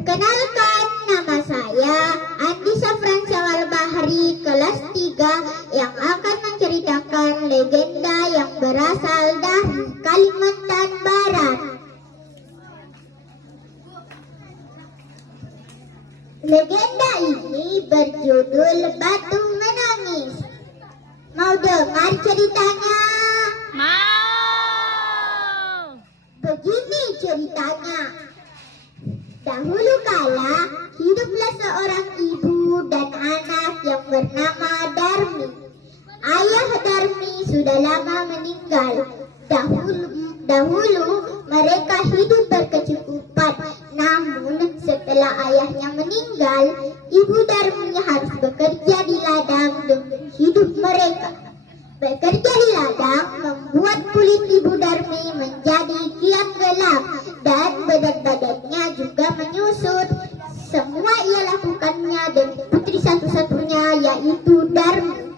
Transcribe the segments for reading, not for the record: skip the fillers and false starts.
Perkenalkan, nama saya Andi Safran Syawal Bahri, kelas 3, yang akan menceritakan legenda yang berasal dari Kalimantan Barat. Legenda ini berjudul Batu Menangis. Mau dengar ceritanya? Mau. Begini ceritanya. Dahulu kala, hiduplah seorang ibu dan anak yang bernama Darmi. Ayah Darmi sudah lama meninggal. Dahulu mereka hidup berkecukupan. Namun setelah ayahnya meninggal, ibu Darmi harus bekerja di ladang demi hidup mereka. Bekerja di ladang membuat kulit ibu Darmi menjadi kian gelap dan badan-badannya juga menyusut. Semua ia lakukannya demi putri satu-satunya, yaitu Darmi.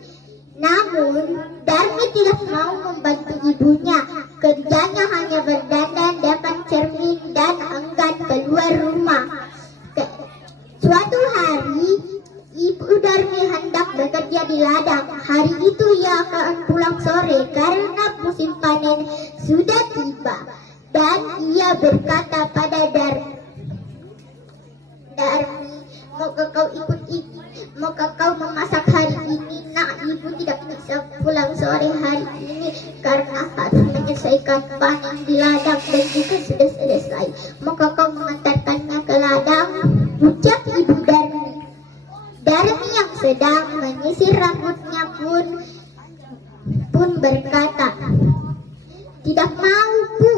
Namun Darmi tidak mau membantu ibunya. Kerjanya hanya berdandan depan cermin dan enggan keluar rumah. Suatu hari ibu Darmi hendak bekerja di ladang. Hari itu ia akan pulang sore karena musim panen sudah tiba. Dan ia berkata pada Darmi, maukah kau memasak hari ini? Nak, ibu tidak bisa pulang sore hari ini karena harus menyelesaikan panen di ladang dan juga sudah selesai. Maukah kau mengantarkannya ke ladang? Ucap ibu Darmi. Darmi yang sedang menyisir rambutnya pun berkata, tidak mau, Bu.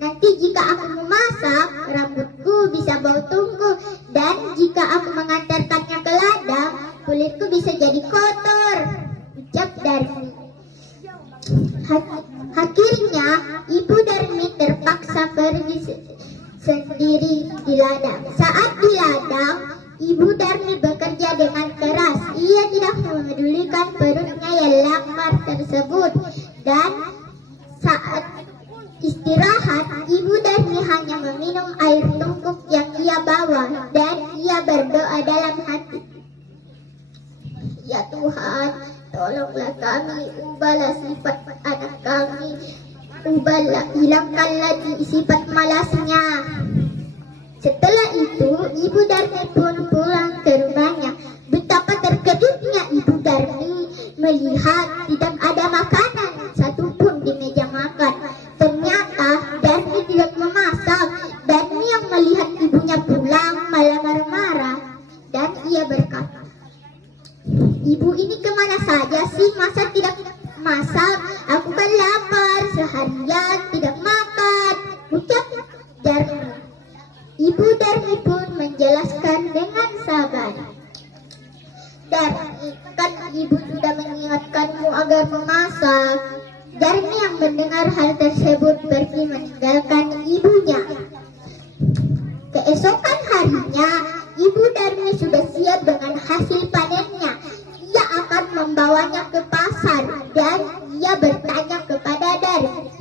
Nanti jika aku memasak, rambutku bisa bau tungku. Dan jika aku mengantarkannya ke ladang, kulitku bisa jadi kotor. Ucap Darmi. Akhirnya, ibu Darmi terpaksa pergi sendiri di ladang. Saat di ladang, ibu Darmi bekerja dengan keras. Ia tidak memedulikan perutnya yang lapar tersebut. Dan saat istirahat, ibu Darmi hanya meminum air tungkuk yang ia bawa. Dan ia berdoa dalam hati, ya Tuhan, tolonglah kami, ubahlah sifat anak kami, hilangkanlah sifat malasnya. Setelah itu, ibu Darmi pun pulang ke rumahnya. Betapa terkejutnya ibu Darmi melihat tidak ada makanan satupun di meja makan. Ternyata Darmi tidak memasak. Darmi yang melihat ibunya pulang malah marah-marah. Dan ia berkata, ibu ini kemana saja sih? Masa tidak masak? Aku kan lapar, seharian tidak makan. Ucap Darmi. Ibu Darmi pun menjelaskan dengan sabar. Darmi, kan ibu sudah mengingatkanmu agar memasak. Darmi yang mendengar hal tersebut pergi meninggalkan ibunya. Keesokan harinya, ibu Darmi sudah siap dengan hasil panennya. Ia akan membawanya ke pasar dan ia bertanya kepada Darmi,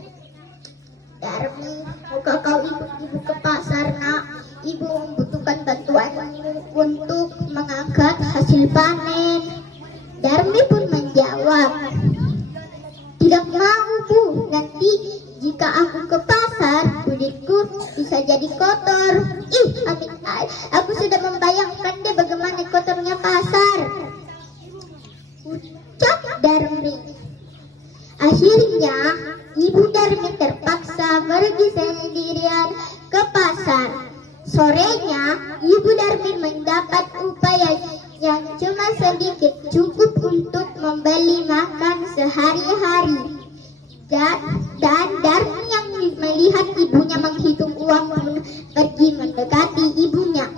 Darmi, maukah kau ikut ibu ke pasar, nak? Ibu membutuhkan bantuanmu untuk mengangkat hasil panen. Darmi pun menjawab, tidak mau, Bu. Nanti jika aku ke pasar, kulitku bisa jadi kotor. Amin. Aku sudah membayangkan deh bagaimana kotornya pasar. Ucap Darmi. Akhirnya, ibu Darmi terpaksa pergi sendirian ke pasar. Sorenya, ibu Darmi mendapat upaya yang cuma sedikit, cukup untuk membeli makan sehari-hari. Dan Darmi yang melihat ibunya menghitung uang pun pergi mendekati ibunya.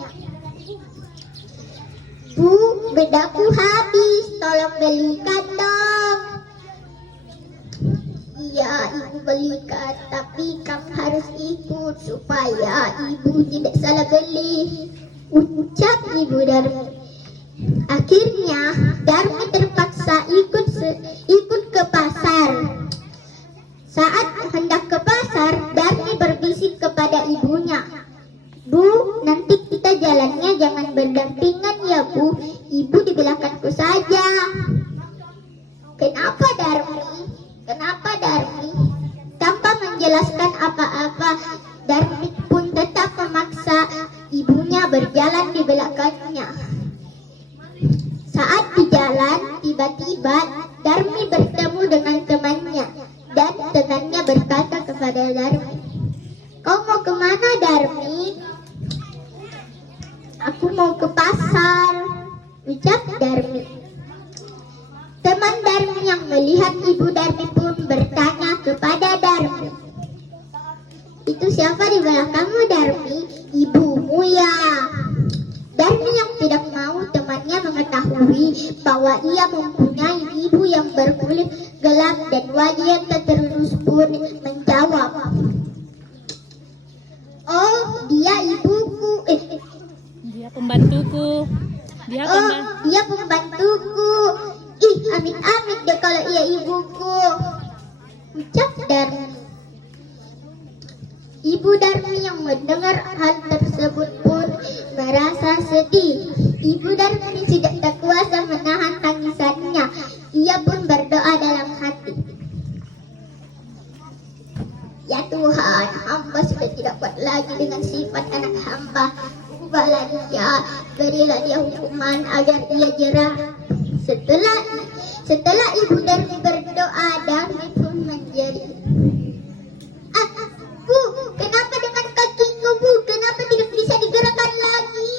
Bu, bedaku habis, tolong belikan dong. Iya, ibu belikan, tapi kamu harus ikut supaya ibu tidak salah beli. Ucap ibu Darmi. Akhirnya Darmi terpaksa ikut ke pasar. Saat hendak ke pasar, Darmi berbisik kepada ibunya, Bu, nanti kita Darmi pun tetap memaksa ibunya berjalan di belakangnya. Saat di jalan, tiba-tiba Darmi bertemu dengan temannya dan temannya berkata kepada Darmi, "Kau mau kemana, Darmi?" "Aku mau ke pasar," ucap Darmi. Teman Darmi yang melihat ibu Darmi pun bertanya kepada Darmi, "Itu siapa di belakangmu, Darmi?" "Ibumu ya." Darmi yang tidak mau temannya mengetahui bahwa ia mempunyai ibu yang berkulit gelap dan wajah yang tak terurus pun menjawab, "Oh, dia ibuku. Dia pembantuku. Dia pembantuku. Ih, amit-amit deh kalau ia ibuku," ucap Darmi. Ibu Darmi yang mendengar hal tersebut pun merasa sedih. Ibu Darmi tidak tak kuasa menahan tangisannya. Ia pun berdoa dalam hati, "Ya Tuhan, hamba sudah tidak kuat lagi dengan sifat anak hamba. Ubahlah dia, berilah dia hukuman agar ia jerah." Setelah ibu Darmi berdoa, Darmi pun menjerit, "Bu, kenapa dengan kakiku, Bu? Kenapa tidak bisa digerakkan lagi?"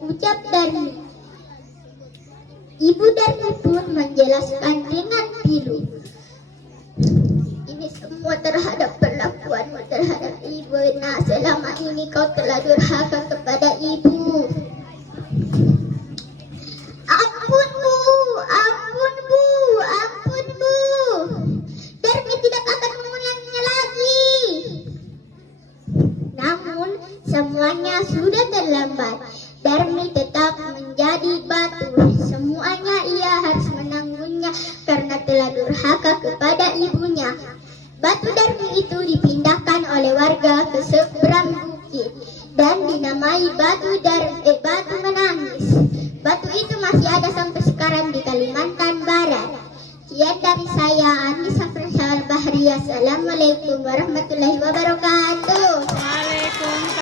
ucap Darmi. Ibu Darmi pun menjelaskan dengan pilu, "Ini semua terhadap perlakuanmu terhadap ibu. Nah, selama ini kau telah durhaka kepada ibu." "Ampun, Bu, ampun, Bu, ampun, Bu. Darmi tidak akan mengulanginya lagi." Namun semuanya sudah terlambat. Darmi tetap menjadi batu. Semuanya ia harus menanggungnya karena telah durhaka kepada ibunya. Batu Darmi itu dipindahkan oleh warga ke seberang bukit dan dinamai batu menangis. Batu itu masih ada sampai sekarang di Kalimantan Barat. Sekian dari saya, Anissa Frensal Bahri. Assalamualaikum warahmatullahi wabarakatuh. Waalaikumsalam.